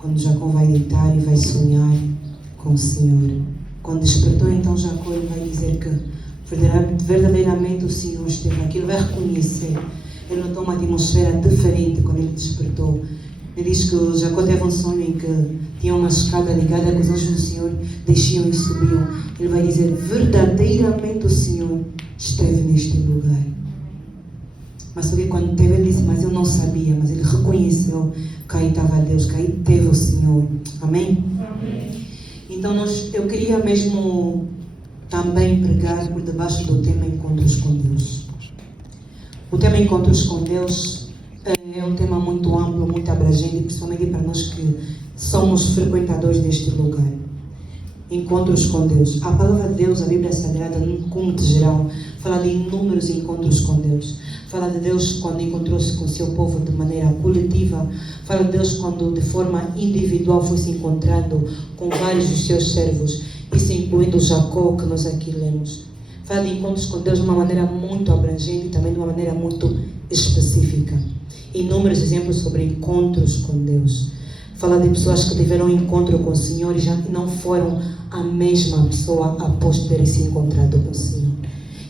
quando Jacó vai deitar e vai sonhar com o Senhor. Quando despertou, então Jacó vai dizer que verdadeiramente o Senhor esteve aqui. Ele vai reconhecer. Ele notou uma atmosfera diferente quando ele despertou. Ele diz que Jacó teve um sonho em que tinha uma escada ligada que os anjos do Senhor desciam e subiam. Ele vai dizer, verdadeiramente o Senhor esteve neste lugar. Mas só que quando teve, ele disse, mas eu não sabia. Mas ele reconheceu que aí estava Deus, que aí teve o Senhor. Amém? Amém. Então eu queria mesmo também pregar por debaixo do tema Encontros com Deus. O tema Encontros com Deus é um tema muito amplo, muito abrangente, principalmente para nós que somos frequentadores deste lugar. Encontros com Deus. A palavra de Deus, a Bíblia Sagrada, no conto geral, fala de inúmeros encontros com Deus. Fala de Deus quando encontrou-se com o seu povo de maneira coletiva. Fala de Deus quando de forma individual foi se encontrando com vários dos seus servos. Isso incluindo Jacó, que nós aqui lemos. Fala de encontros com Deus de uma maneira muito abrangente e também de uma maneira muito específica. Inúmeros exemplos sobre encontros com Deus. Fala de pessoas que tiveram um encontro com o Senhor e já não foram a mesma pessoa após terem se encontrado com o Senhor.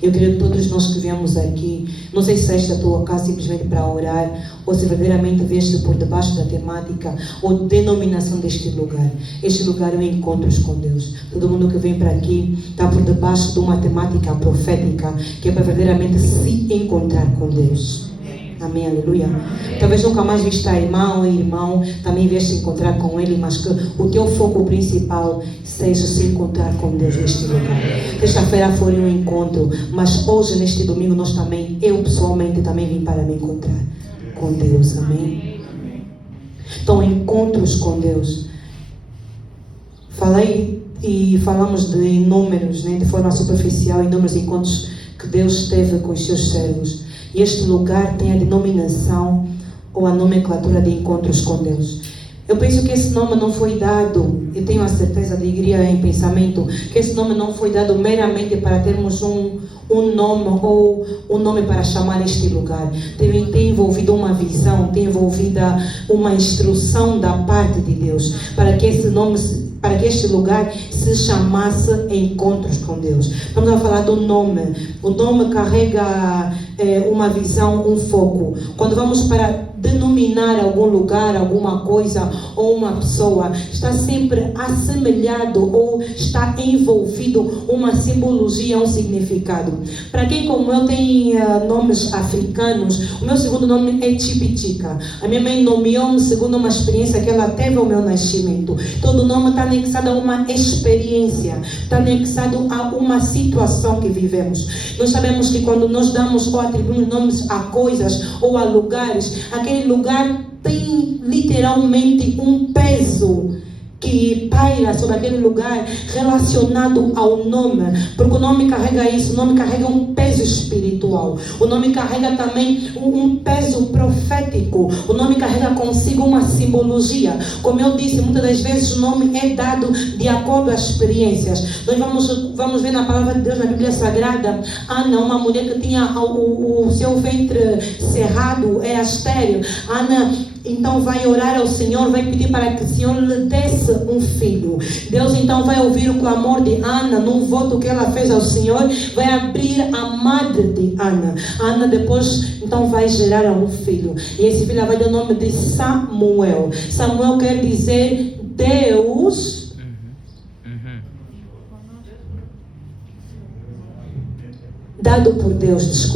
Eu queria que todos nós que viemos aqui, não sei se esta tua casa simplesmente para orar, ou se verdadeiramente vieste por debaixo da temática ou denominação deste lugar. Este lugar é um encontros com Deus. Todo mundo que vem para aqui está por debaixo de uma temática profética, que é para verdadeiramente se encontrar com Deus. Amém, aleluia. Talvez nunca mais viste a irmã ou irmão, também vieste encontrar com ele, mas que o teu foco principal seja se encontrar com Deus neste lugar. Terça-feira foi um encontro, mas hoje, neste domingo, nós também, eu pessoalmente também vim para me encontrar com Deus. Amém? Então, encontros com Deus. Falei e falamos de inúmeros, de forma superficial, inúmeros encontros que Deus teve com os seus servos. E este lugar tem a denominação ou a nomenclatura de encontros com Deus. Eu penso que esse nome não foi dado, eu tenho a certeza de alegria em pensamento, que esse nome não foi dado meramente para termos um nome ou um nome para chamar este lugar. Tem envolvido uma visão, tem envolvida uma instrução da parte de Deus, para que esse nome, para que este lugar se chamasse Encontros com Deus. Vamos a falar do nome. O nome carrega uma visão, um foco. Quando vamos para denominar algum lugar, alguma coisa ou uma pessoa, está sempre assemelhado ou está envolvido uma simbologia, um significado. Para quem como eu tem nomes africanos, o meu segundo nome é Chipitica. A minha mãe nomeou-me segundo uma experiência que ela teve ao meu nascimento. Todo nome está anexado a uma experiência, está anexado a uma situação que vivemos. Nós sabemos que quando nós damos ou atribuímos nomes a coisas ou a lugares, aquele lugar tem literalmente um peso que paira sobre aquele lugar relacionado ao nome, porque o nome carrega isso, o nome carrega um peso espiritual, o nome carrega também um peso profético, o nome carrega consigo uma simbologia. Como eu disse, muitas das vezes o nome é dado de acordo às experiências. Nós vamos ver na palavra de Deus, na Bíblia Sagrada, Ana, uma mulher que tinha o seu ventre cerrado, era estéril. Ana então vai orar ao Senhor, vai pedir para que o Senhor lhe desse um filho. Deus então vai ouvir o clamor de Ana, num voto que ela fez ao Senhor, vai abrir a madre de Ana. Ana depois então vai gerar um filho, e esse filho vai dar o nome de Samuel. Samuel quer dizer Deus dado por Deus,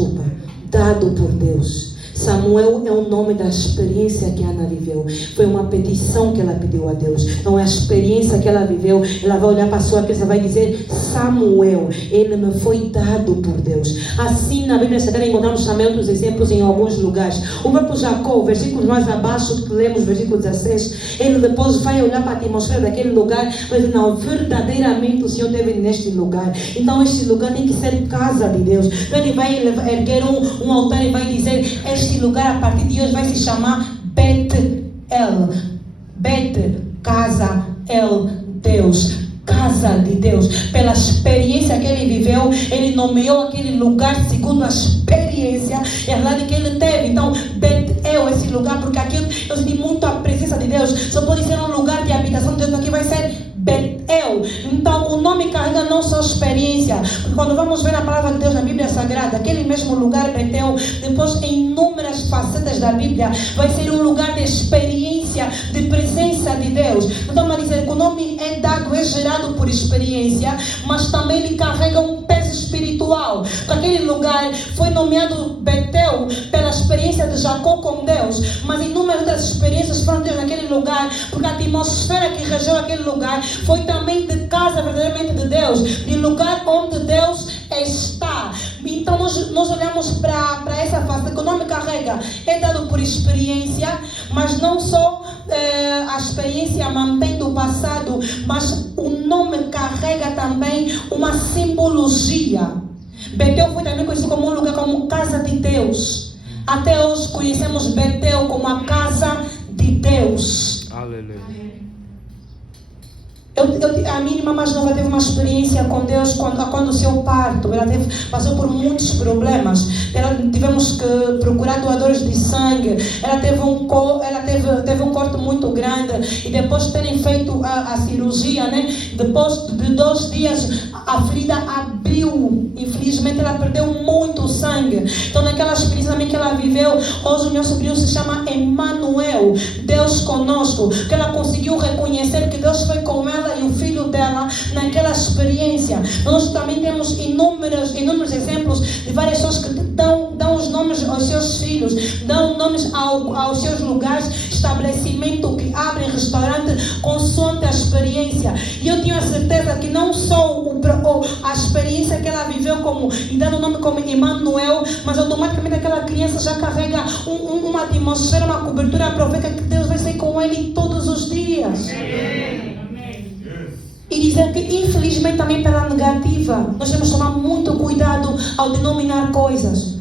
dado por Deus. Samuel é o nome da experiência que Ana viveu. Foi uma petição que ela pediu a Deus. Então, a experiência que ela viveu, ela vai olhar para a sua criança e vai dizer: Samuel, ele me foi dado por Deus. Assim, na Bíblia Sagrada, encontramos também outros exemplos em alguns lugares. O próprio Jacó, versículos mais abaixo, que lemos, versículo 16, ele depois vai olhar para a atmosfera daquele lugar e vai dizer: não, verdadeiramente o Senhor esteve neste lugar. Então, este lugar tem que ser casa de Deus. Então, ele vai erguer um altar e vai dizer: este lugar a partir de hoje vai se chamar Bet-El. Bet, casa, El, Deus. Casa de Deus. Pela experiência que ele viveu, ele nomeou aquele lugar segundo a experiência e a verdade que ele teve. Então, Bet-El Betel, esse lugar, porque aqui eu senti muito a presença de Deus. Só pode ser um lugar de habitação de Deus, então aqui vai ser Betel. Então o nome carrega não só experiência, porque quando vamos ver a palavra de Deus na Bíblia Sagrada, aquele mesmo lugar Betel, depois em inúmeras facetas da Bíblia, vai ser um lugar de experiência, de presença de Deus. Então vai dizer que o nome é dado, é gerado por experiência, mas também ele carrega um peso espiritual. Aquele lugar foi nomeado Betel pela experiência de Jacó com Deus, mas inúmeras outras experiências foram Deus naquele lugar, porque a atmosfera que regeu aquele lugar foi também de casa verdadeiramente de Deus, de lugar onde Deus está. Então nós olhamos para essa face que o nome carrega, é dado por experiência, mas não só a experiência mantém do passado, mas o nome carrega também uma simbologia. Betel foi também conhecido como um lugar, como casa de Deus. Até hoje conhecemos Betel como a casa de Deus. Aleluia. A minha irmã mais nova teve uma experiência com Deus quando o seu parto. Ela passou por muitos problemas. Tivemos que procurar doadores de sangue. Ela teve um corte muito grande. E depois de terem feito a cirurgia, né? Depois de 2 dias, a ferida abriu. Infelizmente, ela perdeu muito sangue. Então, naquela experiência também que ela viveu, hoje o meu sobrinho se chama Emmanuel, Deus conosco. Que ela conseguiu reconhecer que Deus foi com ela e o filho dela naquela experiência. Nós também temos inúmeros exemplos de várias pessoas que dão os nomes aos seus filhos, dão nomes aos seus lugares, estabelecimento que abrem restaurante, consoante a experiência. E eu tenho a certeza que não só a experiência que ela viveu e dando o nome como Emmanuel, mas automaticamente aquela criança já carrega uma atmosfera, uma cobertura profética que Deus vai ser com ele todos os dias. E dizer que infelizmente também pela negativa nós temos que tomar muito cuidado ao denominar coisas.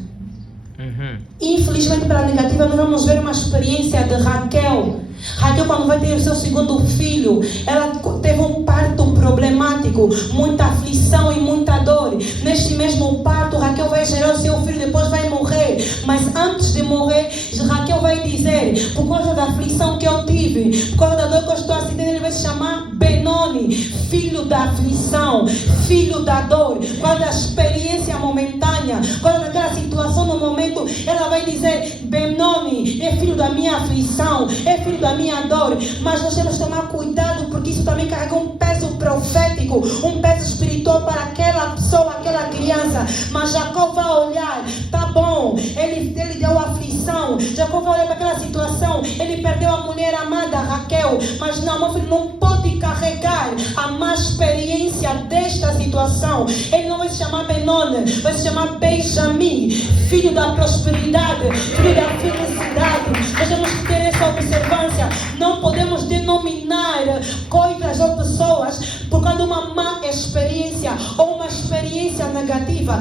Infelizmente pela negativa nós vamos ver uma experiência de Raquel. Raquel, quando vai ter o seu segundo filho, ela teve um parto problemático, muita aflição e muita dor. Neste mesmo parto, Raquel vai gerar o seu filho, depois vai morrer. Mas antes de morrer, Raquel vai dizer: por causa da aflição que eu tive, por causa da dor que eu estou sentindo, ele vai se chamar Benoni, filho da aflição, filho da dor. Por causa da experiência momentânea, por causa daquela situação no momento, ela vai dizer: Benoni é filho da minha aflição, é filho da minha dor. Mas nós temos que tomar cuidado, porque isso também carrega um peso profético, um peso espiritual para aquela pessoa, aquela criança. Mas Jacó vai olhar, tá bom, ele deu aflição, Jacó vai olhar para aquela situação, ele perdeu a mulher amada Raquel, mas não, meu filho não pode carregar a má experiência desta situação. Ele não vai se chamar Benoni, vai se chamar Benjamim, filho da prosperidade, filho da felicidade. Nós temos que ter essa observância. Não podemos denominar coisas ou pessoas por causa de uma má experiência ou uma experiência negativa.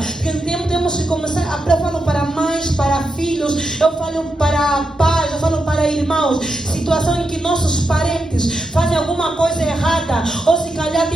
Temos que começar a... Eu falo para mães, para filhos, eu falo para pais, eu falo para irmãos. Situação em que nossos parentes fazem alguma coisa errada, ou se calhar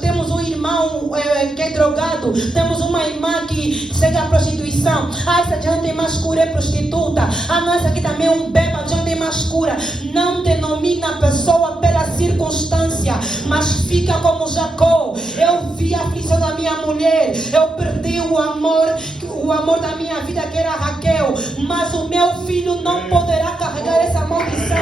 temos um irmão que é drogado, temos uma irmã que segue a prostituição. Essa já não tem mais cura, é prostituta. Não, essa aqui também é um bêbado, já não tem mais cura. Não denomina a pessoa pela circunstância, mas fica como Jacó. Eu vi a aflição da minha mulher, eu perdi o amor da minha vida, que era Raquel, mas o meu filho não poderá carregar essa maldição,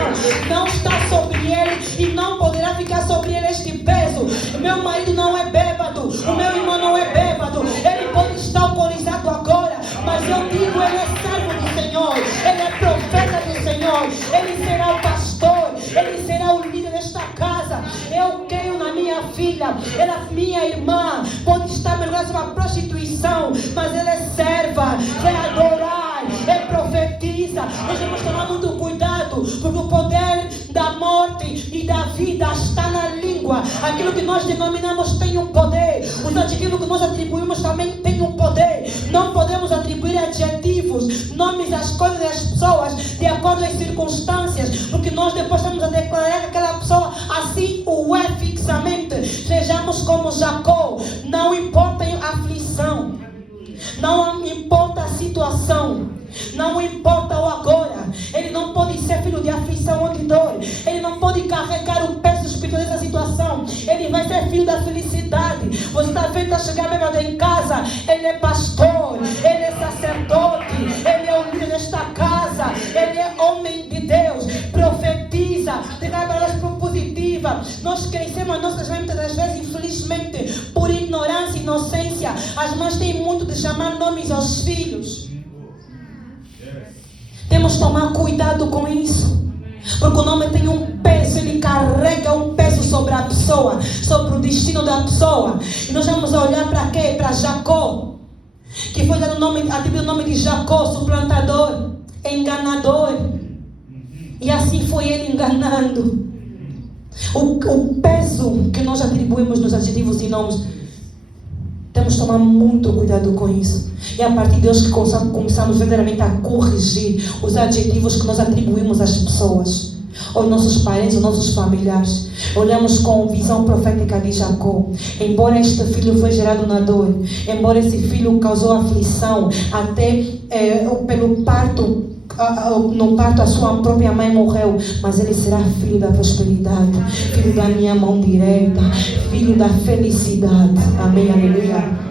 não está sobre ele e não poderá ficar sobre ele este peso. Meu marido não é bêbado, o meu irmão não é bêbado, ele pode estar alcoolizado agora, mas eu digo, ele é servo do Senhor, ele é profeta do Senhor, ele será o pastor, ele será o líder desta casa. Eu creio na minha filha, ela, minha irmã, pode estar mergulhada numa prostituição, mas ela é serva, vai adorar, profetiza. Nós temos que tomar muito cuidado, porque o poder da morte e da vida está na língua. Aquilo que nós denominamos tem um poder, os adjetivos que nós atribuímos também tem um poder. Não podemos atribuir adjetivos, nomes às coisas e às pessoas de acordo às circunstâncias, porque nós depois estamos a declarar que aquela pessoa assim o é fixamente. Sejamos como Jacó, não importa a aflição, não importa a situação, não importa o agora, ser filho de aflição ou de dor. Ele não pode carregar o peso espiritual dessa situação. Ele vai ser filho da felicidade. Você está vendo a chegar bêbado em casa. Ele é pastor, ele é sacerdote, ele é o líder desta casa, ele é homem de Deus, profetiza, tem palavras propositivas. Nós crescemos as nossas mães muitas das vezes, infelizmente, por ignorância e inocência. As mães têm muito de chamar nomes aos filhos. Temos que tomar cuidado com isso, porque o nome tem um peso, ele carrega um peso sobre a pessoa, sobre o destino da pessoa. E nós vamos olhar para quê? Para Jacó, que foi dado o nome de Jacó, suplantador, enganador. E assim foi ele enganando. O peso que nós atribuímos nos adjetivos e nomes, temos que tomar muito cuidado com isso. E a partir de Deus que começamos verdadeiramente a corrigir os adjetivos que nós atribuímos às pessoas, aos nossos parentes, aos nossos familiares. Olhamos com visão profética de Jacó. Embora este filho foi gerado na dor, embora esse filho causou aflição, até pelo parto, no parto a sua própria mãe morreu, mas ele será filho da prosperidade, filho da minha mão direita, filho da felicidade. Amém, aleluia.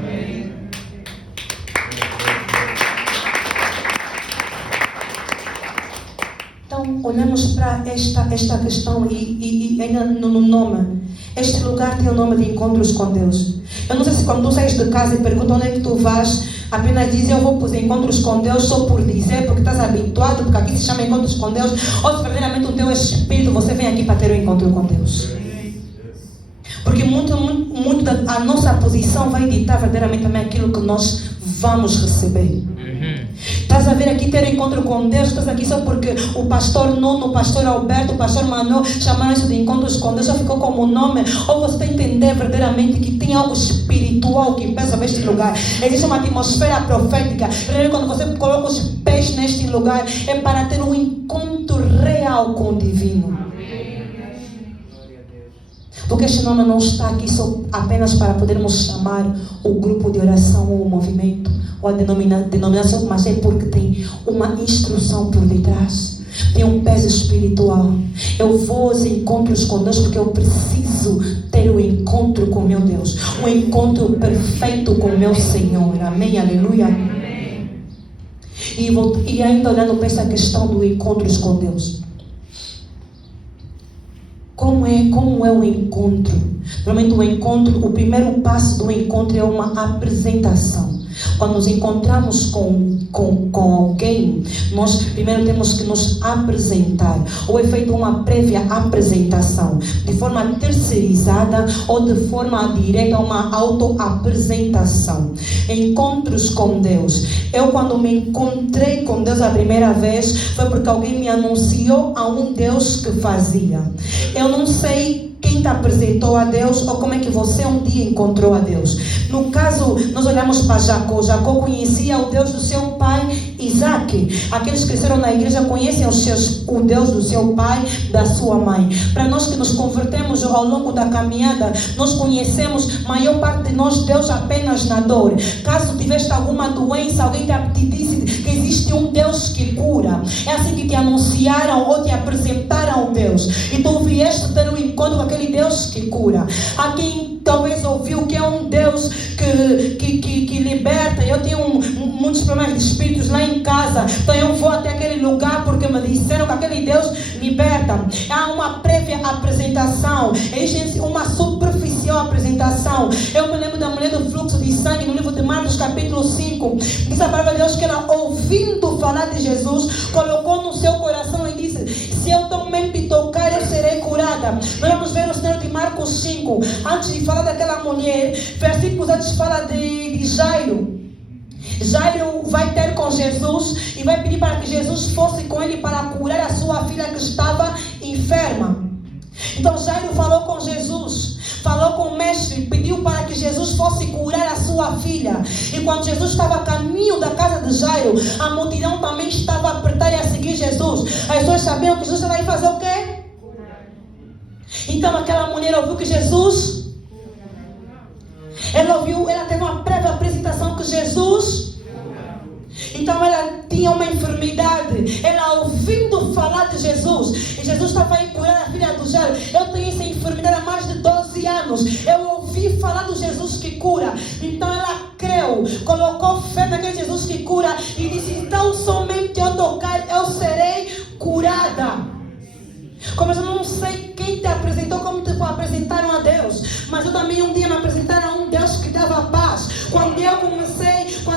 Então olhamos para esta questão e ainda no nome. Este lugar tem o nome de encontros com Deus. Eu não sei se quando tu sais de casa e perguntam onde é que tu vais, apenas dizes eu vou para os encontros com Deus só por dizer, porque estás habituado, porque aqui se chama encontros com Deus, ou se verdadeiramente o teu espírito, você vem aqui para ter um encontro com Deus. Porque muito a nossa posição vai ditar verdadeiramente também aquilo que nós vamos receber. Estás a vir aqui ter um encontro com Deus, estás aqui só porque o pastor Nuno, o pastor Alberto, o pastor Manuel chamaram isso de encontros com Deus, só ficou como nome, ou você está a entender verdadeiramente que tem algo espiritual que pesa neste lugar. Existe uma atmosfera profética. Quando você coloca os pés neste lugar, é para ter um encontro real com o divino. Porque este nome não está aqui só apenas para podermos chamar o grupo de oração ou o movimento ou a denominação, mas é porque tem uma instrução por detrás. Tem um peso espiritual. Eu vou aos encontros com Deus porque eu preciso ter um encontro com meu Deus, um encontro perfeito com meu Senhor. Amém, aleluia. E ainda olhando para essa questão do encontros com Deus, como é o encontro? Normalmente o primeiro passo do encontro é uma apresentação. Quando nos encontramos com alguém, nós primeiro temos que nos apresentar, ou é feita uma prévia apresentação, de forma terceirizada ou de forma direta, uma autoapresentação. Encontros com Deus. Eu, quando me encontrei com Deus a primeira vez, foi porque alguém me anunciou a um Deus que fazia. Eu não sei quem te apresentou a Deus ou como é que você um dia encontrou a Deus. No caso, nós olhamos para Jacó. Jacó conhecia o Deus do seu pai Isaac. Aqueles que cresceram na igreja conhecem o Deus do seu pai, da sua mãe. Para nós que nos convertemos ao longo da caminhada, nós conhecemos, maior parte de nós, Deus apenas na dor. Caso tiveste alguma doença, alguém te disse que existe um Deus que cura. É assim que te anunciaram ou te apresentaram o Deus. E tu vieste ter um encontro com aquele Deus que cura. Há quem talvez ouviu que é um Deus que liberta. Eu tenho muitos problemas de espíritos lá em casa, então eu vou até aquele lugar porque me disseram que aquele Deus liberta. Há uma prévia apresentação, existe uma superficial apresentação. Eu me lembro da mulher do fluxo de sangue no livro de Marcos capítulo 5. Diz a palavra de Deus que ela, ouvindo falar de Jesus, colocou no seu coração e disse: se eu também me tocar, eu serei curada. Nós vamos ver o Senhor de Marcos 5. Antes de falar daquela mulher, versículos antes fala de Jairo. Jairo vai ter com Jesus e vai pedir para que Jesus fosse com ele para curar a sua filha que estava enferma. Então Jairo falou com Jesus, falou com o mestre, pediu para que Jesus fosse curar a sua filha. E quando Jesus estava a caminho da casa de Jairo, a multidão também estava a apertar e a seguir Jesus. As pessoas sabiam que Jesus estava aí fazer o quê? Então aquela mulher ouviu que Jesus, ela teve uma prévia apresentação que Jesus, então ela tinha uma enfermidade. Ela ouvindo falar de Jesus. E Jesus estava aí curar a filha do Jairo. Eu tenho essa enfermidade há mais de 12 anos. Eu ouvi falar do Jesus que cura. Então ela creu, colocou fé naquele Jesus que cura e disse: então somente eu tocar, eu serei curada. Como eu não sei quem te apresentou, como te apresentaram a Deus, mas eu também um dia me apresentaram a um Deus que dava paz. Quando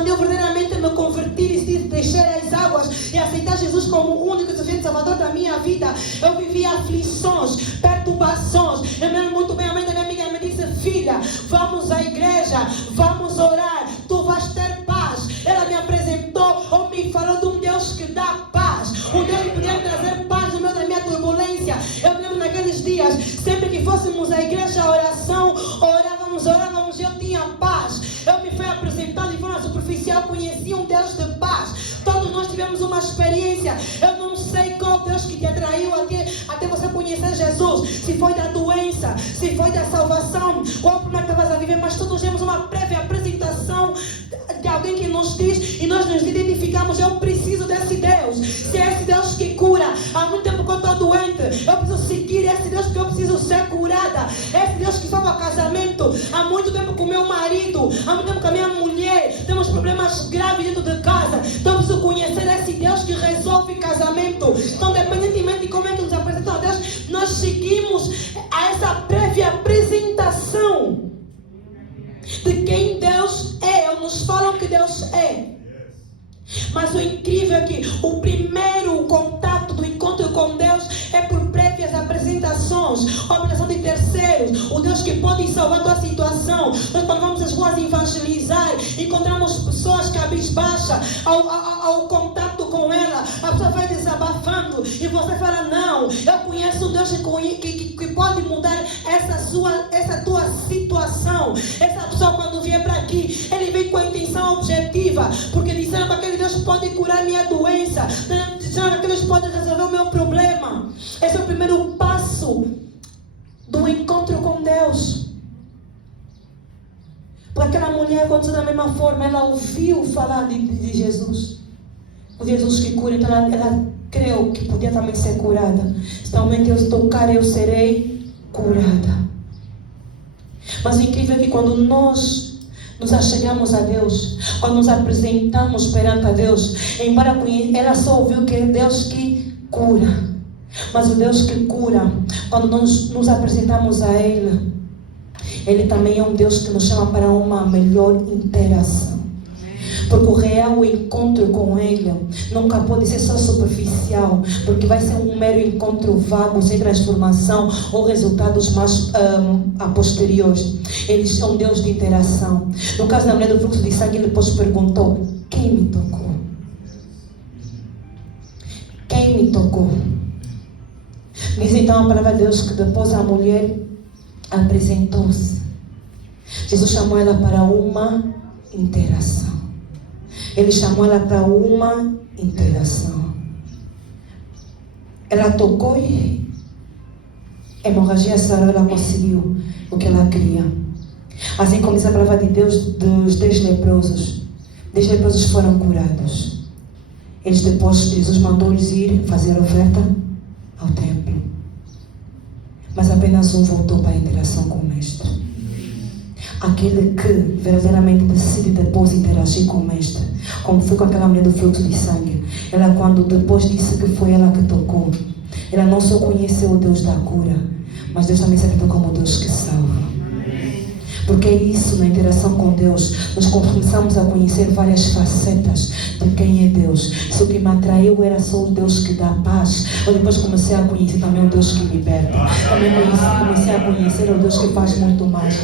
eu verdadeiramente me converti e decidi deixar as águas e aceitar Jesus como o único e suficiente Salvador da minha vida, eu vivi aflições, perturbações. Eu me lembro muito bem, a mãe da minha amiga me disse: filha, vamos à igreja, vamos orar, tu vais ter paz. Ela me apresentou ou me falou de um Deus que dá paz, um Deus que podia trazer paz no meio da minha turbulência. Eu me lembro naqueles dias, sempre que fôssemos à igreja, a oração, orávamos, eu tinha paz. Eu me fui apresentando de forma superficial, conheci um Deus de paz. Todos nós tivemos uma experiência. Eu não sei qual Deus que te atraiu até você conhecer Jesus. Se foi da doença, se foi da salvação, qual problema que estavas a viver, mas todos temos uma prévia apresentação de alguém que nos diz e nós nos identificamos: eu preciso desse Deus. Se é esse Deus que cura, há muito tempo que eu estou doente, eu preciso seguir esse Deus porque eu preciso ser curada. Esse Deus que salva casamento, há muito tempo com o meu marido, há muito tempo com a minha mulher, temos problemas graves dentro de casa, então eu preciso conhecer esse Deus que resolve casamento. Então, independentemente de como é que nos apresentam a Deus, nós seguimos a essa prévia apresentação de quem Deus é, ou nos falam que Deus é. Mas o incrível é que o primeiro contato do encontro com Deus é por prévias apresentações, a apresentação de terceiros, o Deus que pode salvar a tua situação. Nós, quando vamos às ruas evangelizar, encontramos pessoas cabisbaixas. Ao contato com ela, a pessoa vai desabafando e você fala: não, eu conheço um Deus que pode mudar essa tua situação. Essa pessoa, quando vier para aqui, ele vem com a intenção objetiva, porque disseram que aquele Deus pode curar minha doença, disseram que aquele Deus pode resolver o meu problema. Esse é o primeiro passo do encontro com Deus. Porque aquela mulher aconteceu da mesma forma, ela ouviu falar de Jesus, o Jesus que cura, então ela creu que podia também ser curada. Somente eu tocar, eu serei curada. Mas o incrível é que quando nós nos achegamos a Deus, quando nos apresentamos perante a Deus, embora ela só ouviu que é Deus que cura, mas o Deus que cura, quando nós nos apresentamos a Ele também é um Deus que nos chama para uma melhor interação. Porque o real encontro com Ele nunca pode ser só superficial, porque vai ser um mero encontro vago, sem transformação ou resultados mais a posteriores. Ele é um Deus de interação. No caso da mulher do fluxo de sangue, ele depois perguntou: quem me tocou? Quem me tocou? Diz então a palavra de Deus que depois a mulher apresentou-se. Jesus chamou ela para uma interação. Ele chamou ela para uma interação. Ela tocou e a hemorragia sarou, ela conseguiu o que ela queria. Assim como diz a palavra de Deus dos 10 leprosos. 10 leprosos foram curados. Eles depois, Jesus mandou-lhes ir fazer oferta ao templo. Mas apenas um voltou para a interação com o Mestre. Aquele que verdadeiramente decide depois interagir com o Mestre, como foi com aquela mulher do fluxo de sangue. Ela, quando depois disse que foi ela que tocou, ela não só conheceu o Deus da cura, mas Deus também se apresentou como o Deus que salva. Porque é isso, na interação com Deus, nós começamos a conhecer várias facetas de quem é Deus. Se o que me atraiu era só o Deus que dá paz, eu depois comecei a conhecer também o Deus que liberta. Também comecei a conhecer o Deus que faz muito mais.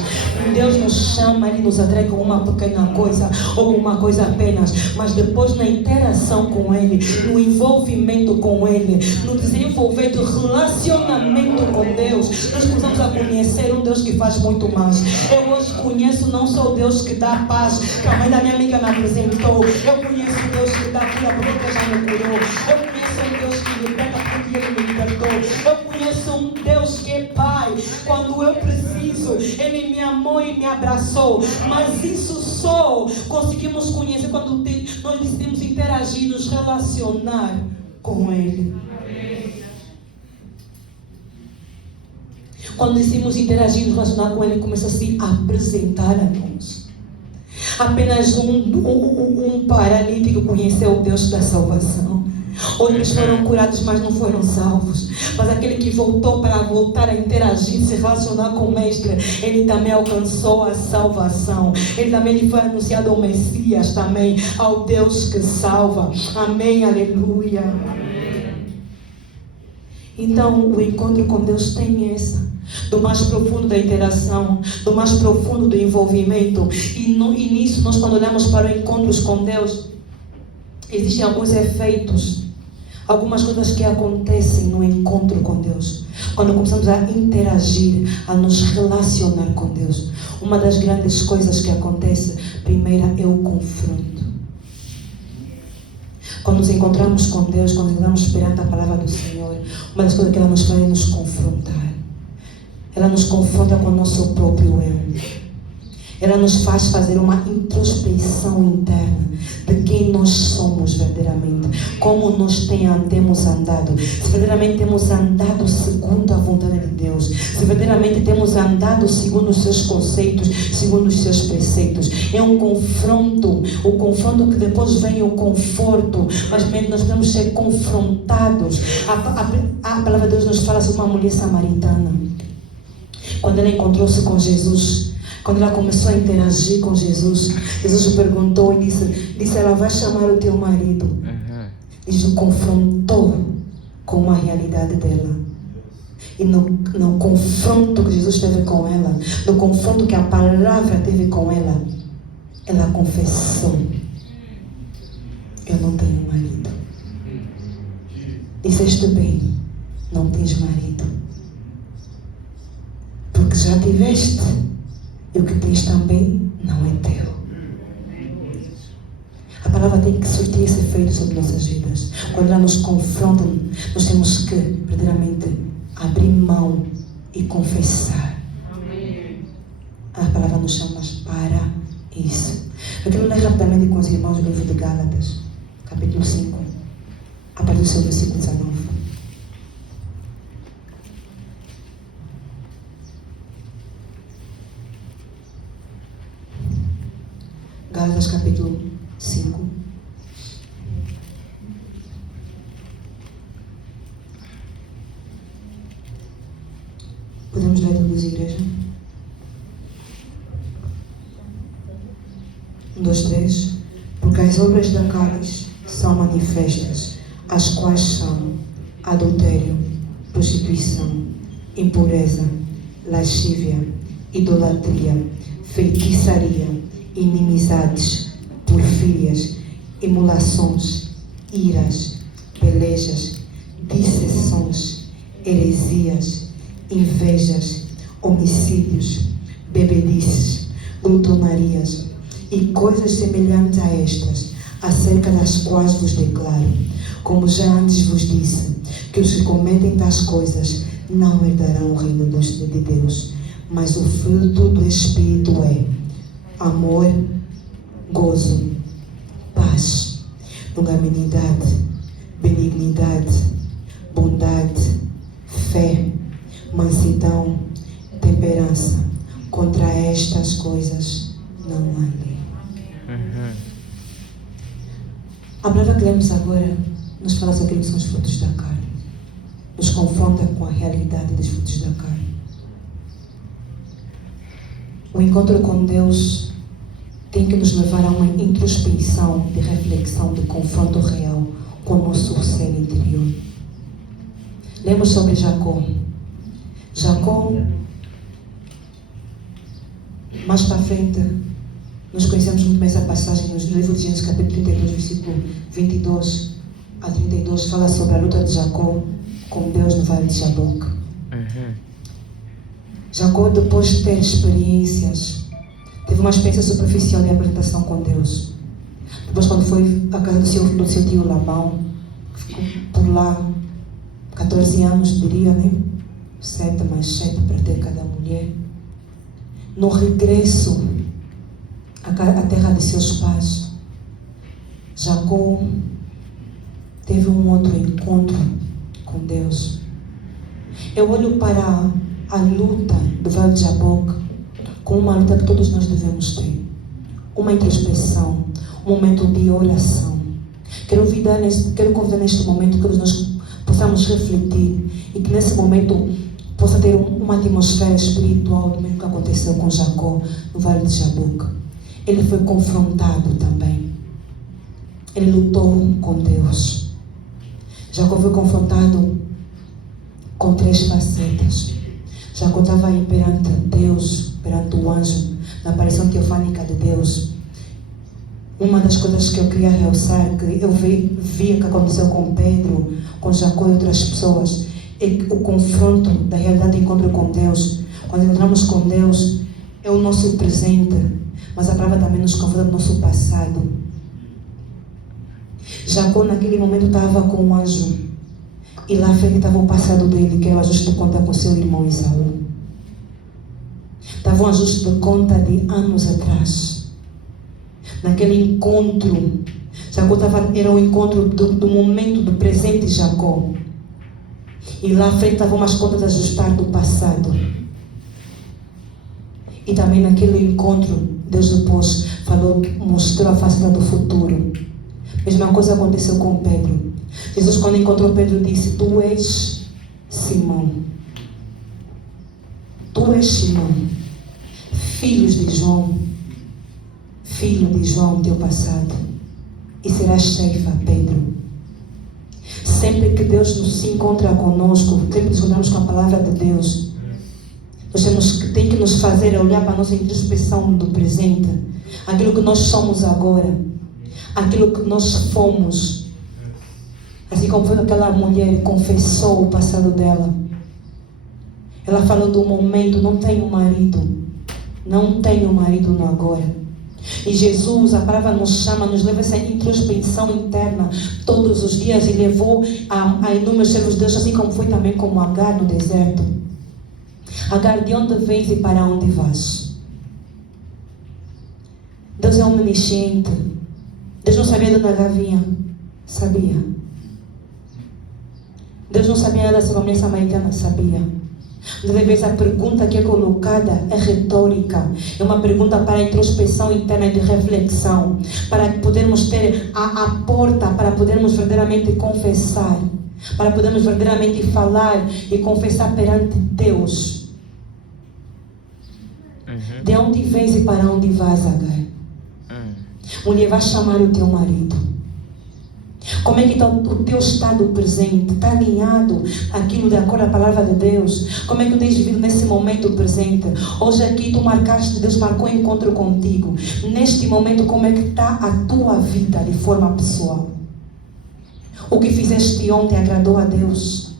Deus nos chama, Ele nos atrai com uma pequena coisa ou com uma coisa apenas, mas depois na interação com Ele, no envolvimento com Ele, no desenvolver do relacionamento com Deus, nós começamos a conhecer um Deus que faz muito mais. Eu hoje conheço não só o Deus que dá paz, que a mãe da minha amiga me apresentou. Eu conheço o Deus que dá cura, porque Ele já me curou. Eu conheço um Deus que liberta, porque Ele me libertou. Eu conheço um Deus que é Pai. Quando eu preciso, Ele me amou e me abraçou. Mas isso só conseguimos conhecer quando nós decidimos interagir, nos relacionar com Ele. Quando decidimos interagir e relacionar com Ele, Ele começa a se apresentar a nós. Apenas um paralítico conheceu o Deus da salvação. Outros foram curados, mas não foram salvos. Mas aquele que voltou para voltar a interagir, se relacionar com o Mestre, ele também alcançou a salvação. Ele também lhe foi anunciado ao Messias, também ao Deus que salva. Amém, aleluia. Então, o encontro com Deus tem essa, do mais profundo da interação, do mais profundo do envolvimento. E nisso, nós quando olhamos para encontros com Deus, existem alguns efeitos, algumas coisas que acontecem no encontro com Deus. Quando começamos a interagir, a nos relacionar com Deus, uma das grandes coisas que acontece, primeira, é o confronto. Quando nos encontramos com Deus, quando estamos perante a palavra do Senhor, uma das coisas que ela nos faz é nos confrontar. Ela nos confronta com o nosso próprio eu. Ela nos faz fazer uma introspecção interna de quem nós somos verdadeiramente, como nós temos andado, se verdadeiramente temos andado segundo a vontade de Deus, se verdadeiramente temos andado segundo os seus conceitos, segundo os seus preceitos. É um confronto, o confronto que depois vem o conforto, mas nós podemos ser confrontados. A palavra de Deus nos fala sobre uma mulher samaritana. Quando ela encontrou-se com Jesus, quando ela começou a interagir com Jesus, Jesus perguntou e disse ela, vai chamar o teu marido. Jesus confrontou com uma realidade dela. E no confronto que Jesus teve com ela, no confronto que a palavra teve com ela, ela confessou, eu não tenho marido. Disseste bem, não tens marido, porque já tiveste, e o que tens também não é teu. A palavra tem que surtir esse efeito sobre nossas vidas. Quando ela nos confronta, nós temos que verdadeiramente abrir mão e confessar. A palavra nos chama para isso. Eu quero ler rapidamente com os irmãos o livro de Gálatas, capítulo 5, a partir do seu versículo 19. Gálatas capítulo 5. Podemos ler todos, igreja? 1, 2, 3. Porque as obras da carne são manifestas, as quais são adultério, prostituição, impureza, lascívia, idolatria, feitiçaria, inimizades, porfírias, emulações, iras, pelejas, dissensões, heresias, invejas, homicídios, bebedices, glutonarias e coisas semelhantes a estas, acerca das quais vos declaro, como já antes vos disse, que os que cometem tais coisas não herdarão o reino de Deus. Mas o fruto do Espírito é amor, gozo, paz, longanimidade, benignidade, bondade, fé, mansidão, temperança. Contra estas coisas não há lei. A palavra que lemos agora nos fala sobre aquilo que são os frutos da carne. Nos confronta com a realidade dos frutos da carne. O encontro com Deus tem que nos levar a uma introspecção, de reflexão, de confronto real com o nosso ser interior. Lemos sobre Jacó. Jacó, mais para frente, nós conhecemos muito bem essa passagem no livro de Gênesis, capítulo 32, versículo 22 a 32, fala sobre a luta de Jacó com Deus no vale de Jaboque. Jacó, depois de ter experiências, teve uma experiência superficial de apresentação com Deus. Depois, quando foi à casa do seu tio Labão, ficou por lá 14 anos, diria, né? 7 mais 7 para ter cada mulher. No regresso à terra de seus pais, Jacó teve um outro encontro com Deus. Eu olho para a luta do Vale de Jaboque como uma luta que todos nós devemos ter. Uma introspecção, um momento de oração. Quero convidar neste momento que nós possamos refletir e que nesse momento possa ter uma atmosfera espiritual do mesmo que aconteceu com Jacó no Vale de Jaboque. Ele foi confrontado também. Ele lutou com Deus. Jacó foi confrontado com 3 facetas. Jacó estava aí perante Deus, perante o anjo, na aparição teofânica de Deus. Uma das coisas que eu queria realçar, que eu vi que aconteceu com Pedro, com Jacó e outras pessoas, é o confronto da realidade do encontro com Deus. Quando encontramos com Deus, é o nosso presente, mas a palavra também nos confronta do nosso passado. Jacó naquele momento estava com um anjo, e lá à frente estava o passado dele, que era o ajuste de conta com seu irmão Esaú. Estava um ajuste de conta de anos atrás. Naquele encontro, Jacó era o encontro do momento do presente de Jacó. E lá à frente estavam umas contas a ajustar do passado. E também naquele encontro, Deus depois mostrou a faceta do futuro. Mesma coisa aconteceu com Pedro. Jesus, quando encontrou Pedro, disse: Tu és Simão. Tu és Simão, filho de João, teu passado. E serás Ceifa, Pedro. Sempre que Deus se encontra conosco, sempre que nos encontramos com a palavra de Deus, nós tem que nos fazer olhar para a nossa introspecção do presente, aquilo que nós somos agora, aquilo que nós fomos. Assim como foi aquela mulher que confessou o passado dela. Ela falou do momento: não tenho marido no agora. E Jesus, a palavra nos chama, nos leva a essa introspecção interna todos os dias, e levou a inúmeros servos de Deus, assim como foi também como Agar no deserto. Agar, de onde vens e para onde vais? Deus é omnisciente. Deus não sabia de onde Agar vinha? Sabia. Deus não sabia nada sobre a mulher samaritana? Sabia. Muitas vezes a pergunta que é colocada é retórica, é uma pergunta para introspecção interna e de reflexão, para podermos ter a porta, para podermos verdadeiramente confessar, para podermos verdadeiramente falar e confessar perante Deus. De onde vens e para onde vais, Agar? Mulher, vai chamar o teu marido. Como é que está o teu estado presente? Está alinhado aquilo de acordo com a palavra de Deus? Como é que tu tens vivido nesse momento presente? Hoje aqui tu marcaste, Deus marcou um encontro contigo. Neste momento, como é que está a tua vida de forma pessoal? O que fizeste ontem agradou a Deus?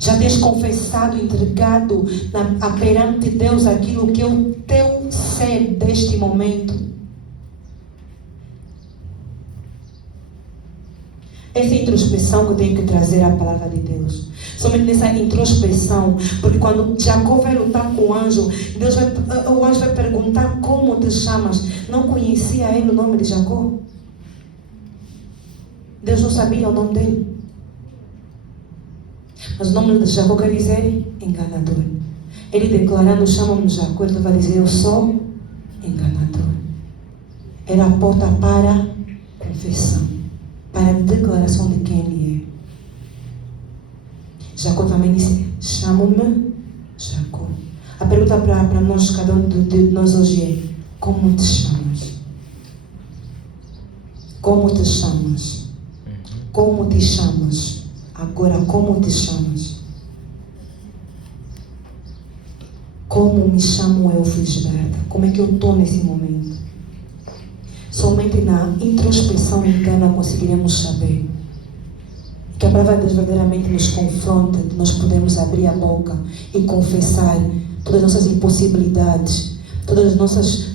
Já tens confessado, entregado perante Deus aquilo que é o teu ser deste momento? Essa introspecção que eu tenho que trazer à palavra de Deus. Somente nessa introspecção, porque quando Jacó vai lutar com o anjo, o anjo vai perguntar: como te chamas? Não conhecia ele o nome de Jacó? Deus não sabia o nome dele. Mas o nome de Jacó quer dizer enganador. Ele declarando: chama-me Jacó, ele vai dizer: eu sou enganador. Era a porta para confissão, para a declaração de quem ele é. Jacó também disse: chama-me Jacó. A pergunta para nós, cada um de nós hoje é: como te chamas? Como te chamas? Como te chamas? Agora, como te chamas? Como me chamo eu, Frisberta? Como é que eu estou nesse momento? Somente na introspecção interna conseguiremos saber que a palavra de Deus verdadeiramente nos confronta, que nós podemos abrir a boca e confessar todas as nossas impossibilidades, todas as nossas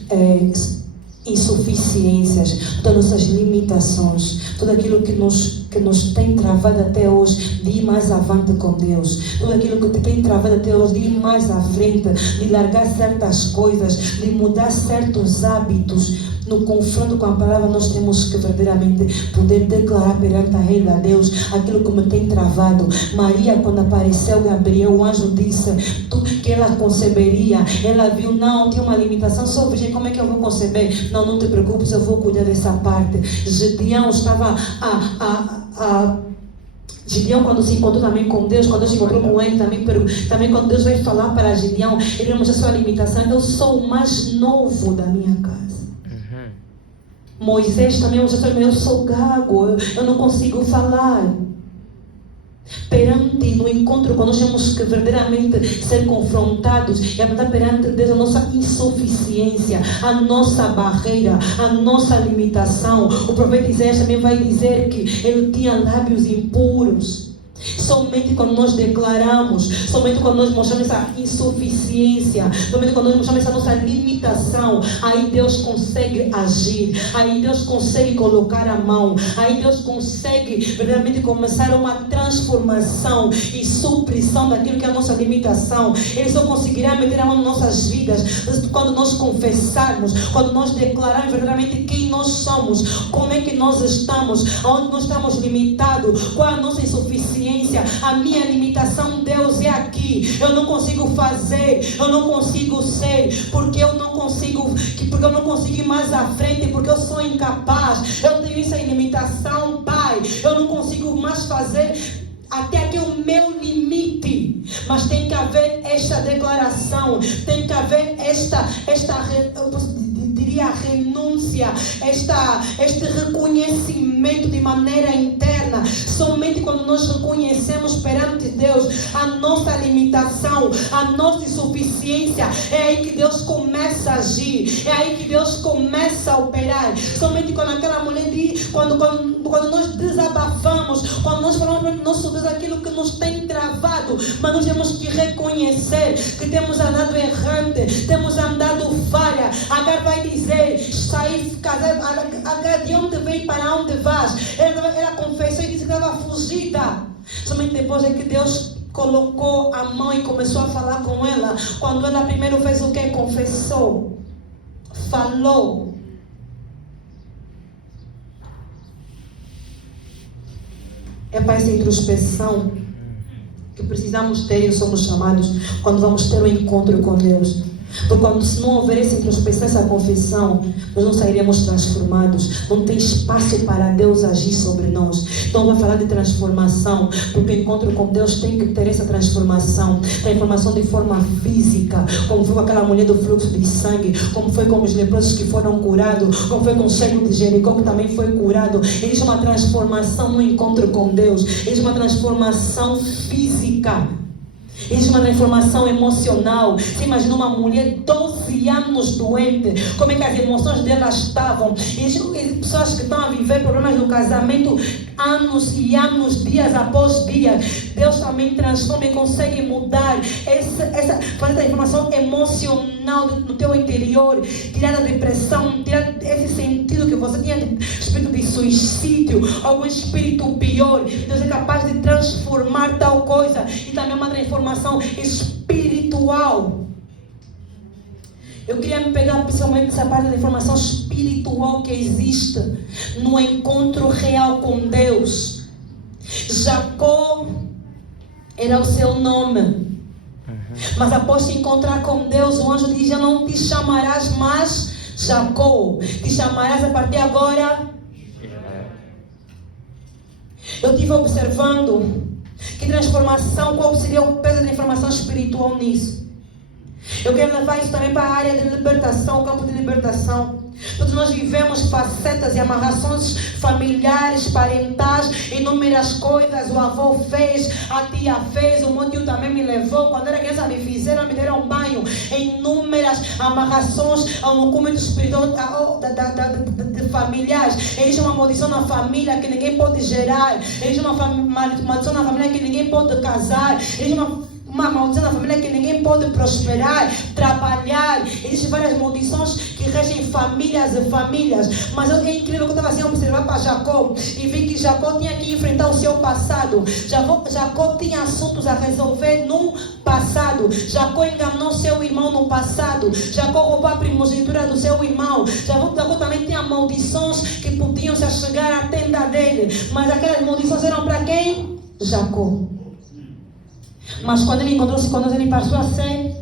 insuficiências, todas as nossas limitações, tudo aquilo que que nos tem travado até hoje de ir mais avante com Deus, tudo aquilo que te tem travado até hoje de ir mais à frente, de largar certas coisas, de mudar certos hábitos, no confronto com a palavra nós temos que verdadeiramente poder declarar perante a Rei, a Deus, aquilo que me tem travado. Maria, quando apareceu Gabriel, o anjo disse que ela conceberia, ela viu, não, tinha uma limitação, sou virgem, como é que eu vou conceber? Não, não te preocupes, eu vou cuidar dessa parte. Gideão estava Gideão, quando se encontrou também com Deus, quando Deus se encontrou com ele, também quando Deus veio falar para Gideão, ele não mostrou a sua limitação, eu sou o mais novo da minha casa. Moisés também mostrou, eu sou gago, eu não consigo falar. Perante, no encontro, quando nós temos que verdadeiramente ser confrontados e apontar perante Deus a nossa insuficiência, a nossa barreira, a nossa limitação. O profeta Isaías também vai dizer que ele tinha lábios impuros. Somente quando nós declaramos, somente quando nós mostramos essa insuficiência, somente quando nós mostramos essa nossa limitação, aí Deus consegue agir, aí Deus consegue colocar a mão, aí Deus consegue verdadeiramente começar uma transformação e supressão daquilo que é a nossa limitação. Ele só conseguirá meter a mão nas nossas vidas quando nós confessarmos, quando nós declararmos verdadeiramente quem nós somos, como é que nós estamos, aonde nós estamos limitados, qual é a nossa insuficiência. A minha limitação, Deus, é aqui. Eu não consigo fazer, eu não consigo ser, porque eu não consigo ir mais à frente, porque eu sou incapaz. Eu tenho essa limitação, Pai. Eu não consigo mais fazer até aqui o meu limite. Mas tem que haver esta declaração, tem que haver a renúncia, este reconhecimento de maneira interna. Somente quando nós reconhecemos perante Deus a nossa limitação, a nossa insuficiência, é aí que Deus começa a agir, é aí que Deus começa a operar. Somente quando aquela mulher diz, quando nós desabafamos, quando nós falamos para o nosso Deus aquilo que nos tem travado, mas nós temos que reconhecer que temos andado errante, temos andado falha. Agar vai dizer, saí casada, Agar, de onde vem, para onde vais? Ela confessou e disse que estava fugida. Somente depois é que Deus colocou a mão e começou a falar com ela. Quando ela primeiro fez o que? Confessou, falou. É para essa introspeção que precisamos ter e somos chamados quando vamos ter um encontro com Deus. Porque quando se não houver essa introspeção, essa confissão, nós não sairemos transformados. Não tem espaço para Deus agir sobre nós. Então vai falar de transformação, porque o encontro com Deus tem que ter essa transformação de forma física, como foi com aquela mulher do fluxo de sangue, como foi com os leprosos que foram curados, como foi com o cego de Jericó que também foi curado. Existe uma transformação no encontro com Deus, existe uma transformação física. Existe uma transformação emocional. Você imagina uma mulher 12 anos doente, como é que as emoções dela estavam. Existem pessoas que estão a viver problemas no casamento anos e anos, dias após dias. Deus também transforma e consegue mudar essa transformação emocional no teu interior, tirar a depressão, tirar esse sentido que você tinha de espírito de suicídio, algum espírito pior. Deus é capaz de transformar tal coisa, e também uma transformação espiritual. Eu queria me pegar principalmente nessa parte da informação espiritual que existe no encontro real com Deus. Jacó era o seu nome. Mas após se encontrar com Deus, o anjo diz: já não te chamarás mais Jacó, te chamarás a partir de agora. Eu estive observando que transformação, qual seria o peso da informação espiritual nisso. Eu quero levar isso também para a área de libertação, o campo de libertação. Todos nós vivemos facetas e amarrações familiares, parentais, inúmeras coisas. O avô fez, a tia fez, o meu tio também me levou. Quando era criança me fizeram, me deram banho. Inúmeras amarrações ao documento espiritual de familiares. Existe uma maldição na família que ninguém pode gerar. Existe uma maldição na família que ninguém pode casar. Existe uma maldição na família que ninguém pode prosperar, trabalhar. Existem várias maldições que regem famílias e famílias. Mas é incrível que eu estava assim a observar para Jacó e vi que Jacó tinha que enfrentar o seu passado. Jacó tinha assuntos a resolver no passado. Jacó enganou seu irmão no passado. Jacó roubou a primogenitura do seu irmão. Jacó também tinha maldições que podiam se chegar à tenda dele. Mas aquelas maldições eram para quem? Jacó. Mas quando ele encontrou-se com Deus, ele passou a ser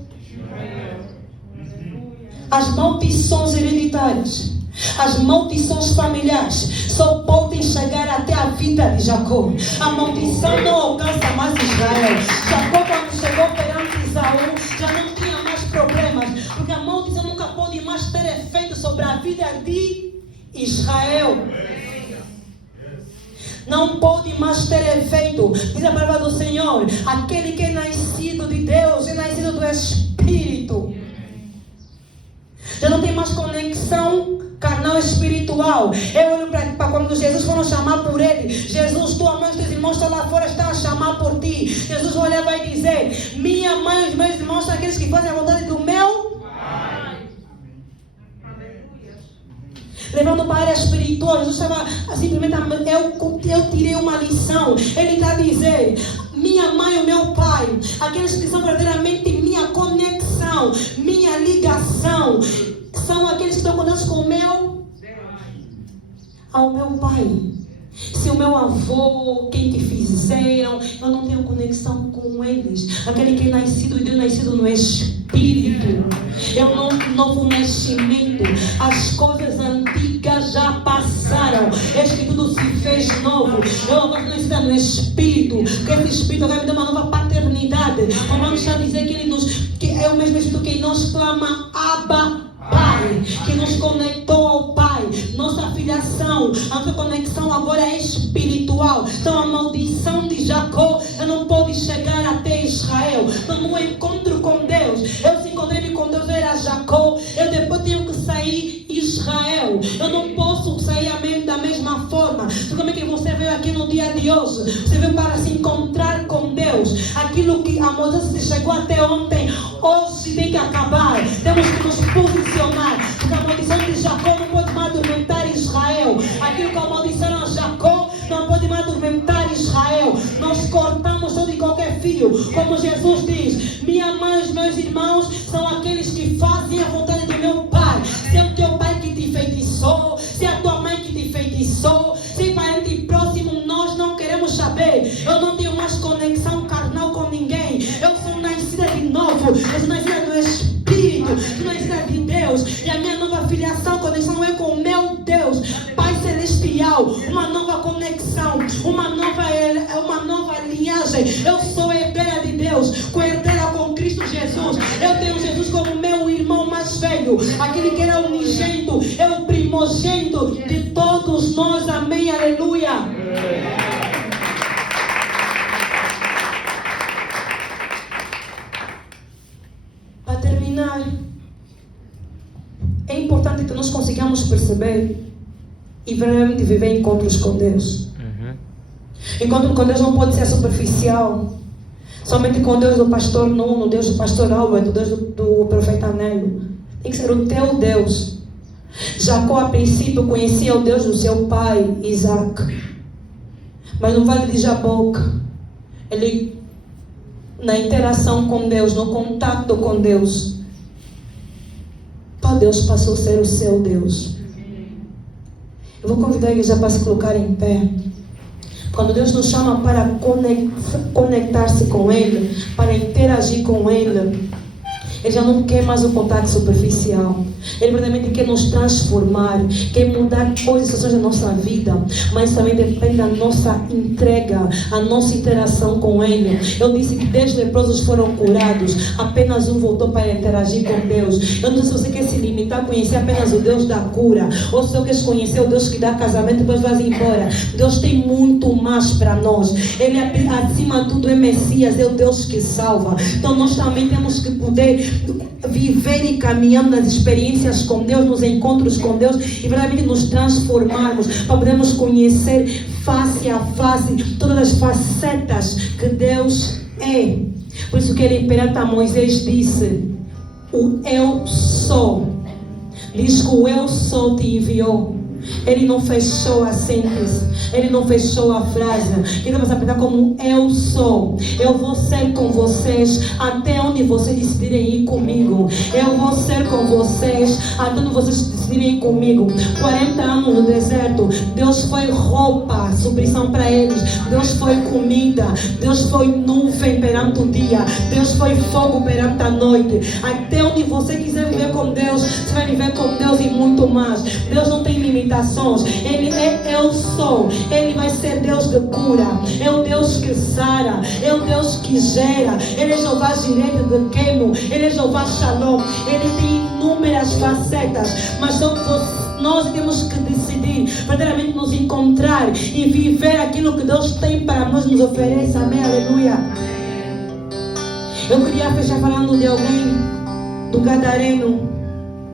as maldições hereditárias, as maldições familiares só podem chegar até a vida de Jacó. A maldição não alcança mais Israel. Jacó, quando chegou perante Esaú, já não tinha mais problemas, porque a maldição nunca pode mais ter efeito sobre a vida de Israel. Não pode mais ter efeito. Diz a palavra do Senhor: aquele que é nascido de Deus, é nascido do Espírito. Já não tem mais conexão carnal espiritual. Eu olho para quando Jesus foram chamar por ele: Jesus, tua mãe e teus irmãos estão lá fora, estão a chamar por ti. Jesus vai olhar e vai dizer: minha mãe e os meus irmãos são aqueles que fazem a vontade do meu Pai. Levando para a área espiritual, Jesus estava simplesmente, eu tirei uma lição. Ele está a dizer: minha mãe e o meu pai, aqueles que são verdadeiramente minha conexão, minha ligação, são aqueles que estão conectados com o meu ao meu pai. Se o meu avô, quem te fizeram, eu não tenho conexão com eles. Aquele que é nascido de Deus, nascido no Espírito, é um novo nascimento. As coisas antigas já passaram, eis que tudo se fez novo. Eu agora nascida no Espírito, que esse Espírito agora me dá uma nova paternidade. Vamos já dizer que é o mesmo Espírito que nos clama Abba Pai, que nos conectou ao Pai. Nossa filiação, a nossa conexão agora é espiritual. Então a maldição de Jacó não pode chegar até Israel. Então no encontro com Deus, eu se encontrei com Deus, eu era Jacó, eu depois tenho que sair Israel. Eu não posso sair da mesma forma. Então, como é que você veio aqui no dia de hoje? Você veio para se encontrar com Deus. Aquilo que a maldição chegou até ontem, hoje tem que acabar. Temos que nos posicionar, porque a maldição de Jacó não pode mais atormentar Israel. Aquilo que amaldiçoaram a Jacó não pode mais atormentar Israel. Nós cortamos todo e qualquer filho, como Jesus diz: minha mãe e os meus irmãos são aqueles que fazem a vontade do meu Pai. Se é o teu pai que te feitiçou, se é a tua mãe que te feitiçou, se é parente próximo, nós não queremos saber. Eu não tenho mais conexão carnal com ninguém. Eu sou nascida de novo, eu sou nascida do Espírito, sou nascida de Deus. E a minha nova filiação, conexão é com o meu Deus, Pai Celestial. Uma nova conexão, uma nova linhagem. Eu sou herdeira de Deus, co-herdeira com Cristo Jesus. Eu tenho Jesus como meu irmão mais velho, aquele que era unigênito, é o primogênito de todos nós. Amém, aleluia. Para terminar, é importante que nós consigamos perceber e verdadeiramente viver encontros com Deus. Encontro com Deus não pode ser superficial, somente com Deus do pastor Nuno, Deus do pastor Albert, Deus do profeta Nelo. Tem que ser o teu Deus. Jacó a princípio conhecia o Deus do seu pai Isaac, mas no vale de Jaboque, ele, na interação com Deus, no contato com Deus, Deus passou a ser o seu Deus. Eu vou convidar a igreja para se colocar em pé. Quando Deus nos chama para conectar-se com Ele, para interagir com Ele, Ele já não quer mais o contato superficial. Ele verdadeiramente quer nos transformar, quer mudar coisas, situações da nossa vida, mas também depende da nossa entrega, a nossa interação com Ele. Eu disse que 10 leprosos foram curados, apenas um voltou para interagir com Deus. Eu não sei se você quer se limitar a conhecer apenas o Deus da cura, ou se você quer conhecer o Deus que dá casamento e depois vai embora. Deus tem muito mais para nós. Ele, acima de tudo, é Messias, é o Deus que salva. Então nós também temos que poder viver e caminhar nas experiências com Deus, nos encontros com Deus, e verdadeiramente nos transformarmos, para podermos conhecer face a face todas as facetas que Deus é. Por isso que ele perante a Moisés disse: o eu sou. Diz que o eu sou te enviou. Ele não fechou a síntese, ele não fechou a frase. Ele vai apertar como eu sou. Eu vou ser com vocês até onde vocês decidirem ir comigo. Eu vou ser com vocês até onde vocês decidirem ir comigo. 40 anos no deserto, Deus foi roupa, suprição para eles. Deus foi comida. Deus foi nuvem perante o dia. Deus foi fogo perante a noite. Até onde você quiser viver com Deus, você vai viver com Deus e muito mais. Deus não tem limitações. Ele é eu sou. Ele vai ser Deus de cura. É o Deus que sara. É o Deus que gera. Ele é Jeová Jireh de Quemo. Ele é Jeová Shalom. Ele tem inúmeras facetas. Mas só nós temos que decidir verdadeiramente nos encontrar e viver aquilo que Deus tem para nós, nos oferece. Amém, aleluia. Eu queria fechar falando de alguém, do Gadareno.